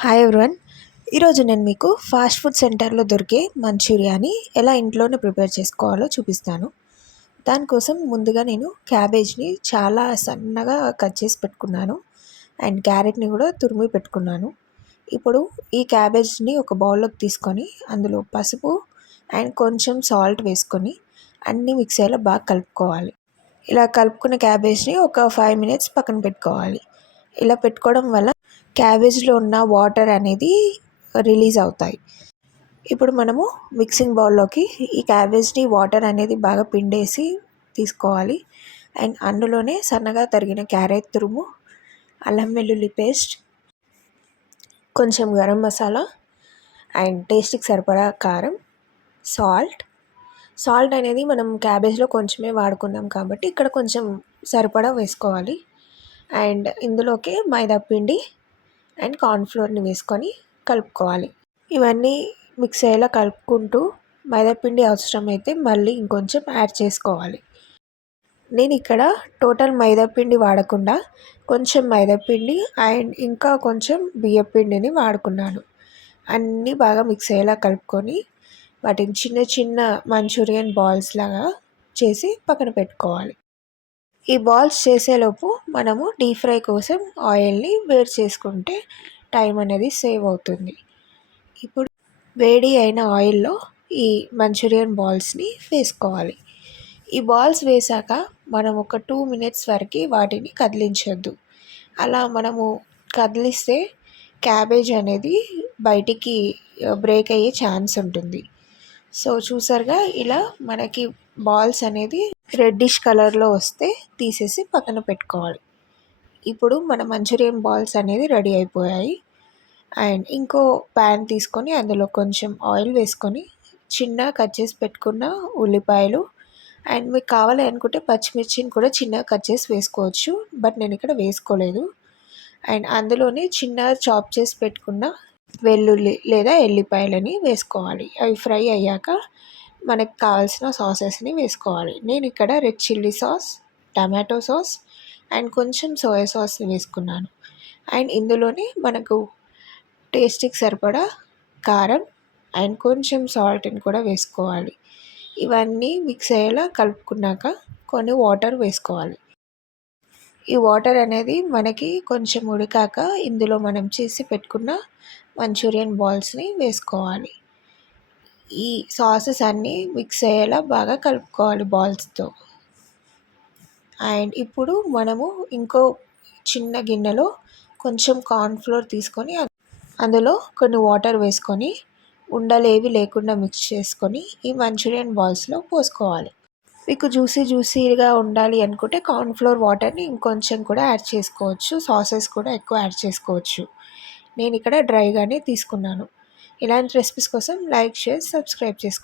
Hi everyone. ఈరోజు నేను మీకు ఫాస్ట్ ఫుడ్ సెంటర్లో దొరికే మంచూరియాని ఎలా ఇంట్లోనే ప్రిపేర్ చేసుకోవాలో చూపిస్తాను. దానికోసం ముందుగా నేను క్యాబేజ్ని చాలా సన్నగా కట్ చేసి పెట్టుకున్నాను అండ్ క్యారెట్ని కూడా తురిమి పెట్టుకున్నాను. ఇప్పుడు ఈ క్యాబేజ్ని ఒక బౌల్లోకి తీసుకొని అందులో పసుపు అండ్ కొంచెం సాల్ట్ వేసుకొని అన్నీ మిక్స్ అయ్యేలా బాగా కలుపుకోవాలి. ఇలా కలుపుకున్న క్యాబేజ్ని ఒక 5 మినిట్స్ పక్కన పెట్టుకోవాలి. ఇలా పెట్టుకోవడం వల్ల క్యాబేజ్లో ఉన్న వాటర్ అనేది రిలీజ్ అవుతాయి. ఇప్పుడు మనము మిక్సింగ్ బౌల్లోకి ఈ క్యాబేజ్ని వాటర్ అనేది బాగా పిండేసి తీసుకోవాలి. అండ్ అందులోనే సన్నగా తరిగిన క్యారెట్ తురుము, అల్లం వెల్లుల్లి పేస్ట్, కొంచెం గరం మసాలా అండ్ టేస్ట్కి సరిపడా కారం, సాల్ట్ అనేది మనం క్యాబేజ్లో కొంచెమే వాడుకున్నాం కాబట్టి ఇక్కడ కొంచెం సరిపడా వేసుకోవాలి. అండ్ ఇందులోకి మైదా పిండి అండ్ కార్న్ఫ్లోర్ని వేసుకొని కలుపుకోవాలి. ఇవన్నీ మిక్స్ అయ్యేలా కలుపుకుంటూ మైదాపిండి అవసరమైతే మళ్ళీ ఇంకొంచెం యాడ్ చేసుకోవాలి. నేను ఇక్కడ టోటల్ మైదాపిండి వాడకుండా కొంచెం మైదాపిండి అండ్ ఇంకా కొంచెం బియ్యపిండిని వాడుకున్నాను. అన్నీ బాగా మిక్స్ అయ్యేలా కలుపుకొని వాటిని చిన్న చిన్న మంచూరియన్ బాల్స్ లాగా చేసి పక్కన పెట్టుకోవాలి. ఈ బాల్స్ చేసేలోపు మనము డీప్ ఫ్రై కోసం ఆయిల్ని వేడి చేసుకుంటే టైం అనేది సేవ్ అవుతుంది. ఇప్పుడు వేడి అయిన ఆయిల్లో ఈ మంచూరియన్ బాల్స్ని వేసుకోవాలి. ఈ బాల్స్ వేసాక మనం ఒక 2 మినిట్స్ వరకు వాటిని కదిలించొద్దు. అలా మనము కదిలిస్తే క్యాబేజ్ అనేది బయటికి బ్రేక్ అయ్యే ఛాన్స్ ఉంటుంది. సో చూసారుగా, ఇలా మనకి బాల్స్ అనేది రెడ్డిష్ కలర్లో వస్తే తీసేసి పక్కన పెట్టుకోవాలి. ఇప్పుడు మన మంచూరియన్ బాల్స్ అనేది రెడీ అయిపోయాయి. అండ్ ఇంకో ప్యాన్ తీసుకొని అందులో కొంచెం ఆయిల్ వేసుకొని చిన్నగా కట్ చేసి పెట్టుకున్న ఉల్లిపాయలు అండ్ మీకు కావాలి అనుకుంటే పచ్చిమిర్చిని కూడా చిన్నగా కట్ చేసి వేసుకోవచ్చు. బట్ నేను ఇక్కడ వేసుకోలేదు. అండ్ అందులోనే చిన్నగా చాప్ చేసి పెట్టుకున్న వెల్లుల్లి లేదా ఎల్లిపాయలని వేసుకోవాలి. అవి ఫ్రై అయ్యాక మనకు కావాల్సిన సాసెస్ని వేసుకోవాలి. నేను ఇక్కడ red chilli sauce, tomato sauce and కొంచెం సోయా సాస్ని వేసుకున్నాను. అండ్ ఇందులోనే మనకు టేస్ట్కి సరిపడా కారం అండ్ కొంచెం సాల్ట్ని కూడా వేసుకోవాలి. ఇవన్నీ మిక్స్ అయ్యేలా కలుపుకున్నాక కొన్ని వాటర్ వేసుకోవాలి. ఈ వాటర్ అనేది మనకి కొంచెం ఉడికాక ఇందులో మనం చేసి పెట్టుకున్న మంచూరియన్ బాల్స్ని వేసుకోవాలి. ఈ సాసెస్ అన్నీ మిక్స్ అయ్యేలా బాగా కలుపుకోవాలి బాల్స్తో. అండ్ ఇప్పుడు మనము ఇంకో చిన్న గిన్నెలో కొంచెం కార్న్ఫ్లోర్ తీసుకొని అందులో కొన్ని వాటర్ వేసుకొని ఉండలేవి లేకుండా మిక్స్ చేసుకొని ఈ మంచూరియన్ బాల్స్లో పోసుకోవాలి. మీకు జ్యూసీగా ఉండాలి అనుకుంటే కార్న్ఫ్లోర్ వాటర్ని ఇంకొంచెం కూడా యాడ్ చేసుకోవచ్చు. సాసెస్ కూడా ఎక్కువ యాడ్ చేసుకోవచ్చు. నేను ఇక్కడ డ్రైగానే తీసుకున్నాను. ఇలాంటి రెసిపీస్ కోసం లైక్, షేర్, సబ్స్క్రైబ్ చేసుకోండి.